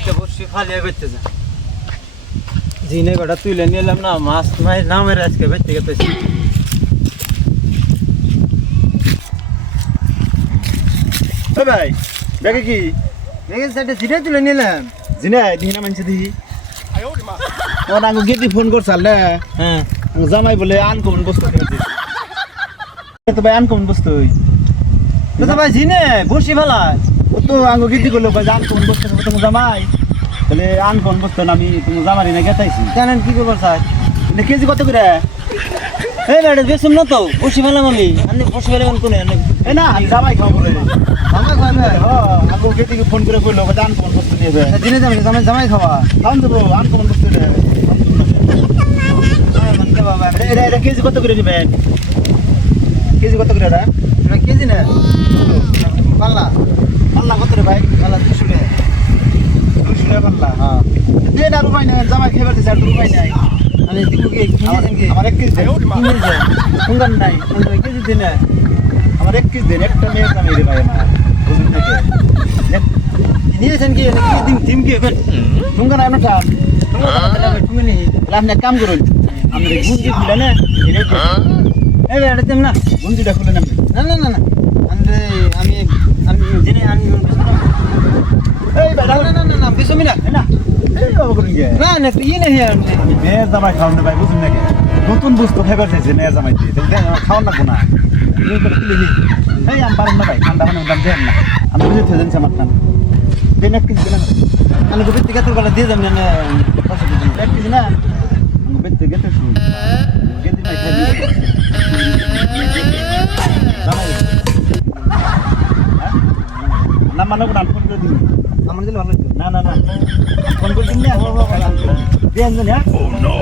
আজকে বসে ফালিয়া করতে যা জিনে গোটা তুলে নিলাম না মাছ মাছ নামের আজকে বেঁচে গেতেছি ভাই ব্যাগে কি দেখেন সেটা জিনে তুলে নিলাম জিনা দিহিনা মানছে দিহি ও না গেদি ফোন করছাল না হ্যাঁ জামাই বলে আনকমন বস্তু খেতে তো ভাই আনকমন বস্তু তো ভাই জিনে বসি ফেলায় ও তো আঙ্গো গেদি করলো ভাই আনকমন বস্তু তোমার জামাই তাহলে আনকমন বস্তু না আমি তোমার জামারি না গেতাইছি জানেন কি করবার স্যার এটা কেজি কত করে এই ম্যাডাম বেসম না তো বসি ফেলাম আমি আপনি বসি ফেলাবেন কোনে এই না জামাই খাও বলে জামাই খাবে আঙ্গো গেদিকে ফোন করে কইলো ভাই আনকমন বস্তু নিয়ে জিনে যাবে জামাই জামাই খাওয়া খাওন দেবো আনকমন বস্তু নিয়ে মানতে বাবা এটা কেজি কত করে নেবেন কেজি কত করে এটা এটা কেজি না পাল্লা পাল্লা কত রে ভাই পাল্লা 200 টাকা 200 টাকা পাল্লা হ্যাঁ দেন আর উপায় নাই জামাই খেয়ে চার উপায় নাই আমি দিব কি কিনেছেন কি আমার 1 কেজি দেন কিনেছে সুন্দর নাই কোন কেজি দিন আমার 1 কেজি দেন একটা মেয়ের দাম রে ভাই আমার বুঝুন থেকে কিনেছেন কি দিন দিন কি এখন সুন্দর নাই না টান তুমি নি আপনি এক কাম করুন আমরা গুঞ্জি খুলে না এই এটা দেম না গুঞ্জিটা খুলে নেন না না না না আন্দ্রে আমি আমি জেনে আমি এই ভাই না না না না বিসমি না না এই বাবা করুন গে না না ই না হিয়ার মেয়ের জামাই খাওয়ান ভাই বুঝুন নাকি নতুন বস্তু খাইবার চাইছে মেয়ের জামাই দিয়ে খাওয়ান লাগবো না এই আমি পারেন না ভাই ঠান্ডা মানে দাম দেন না আমি বুঝে থেকে জানছি আমার নাম দেন 1 কেজি দিলাম আমি গোবিত থেকে তোর গলা দিয়ে যাম না কত দিন 1 কেজি না আমি বেতে গেতে শুন গেতে নাই খাই না মানে কোন ফোন করে দিন আমার দিলে ভালো হতো না না না ফোন করে দিন না দেন না ও নো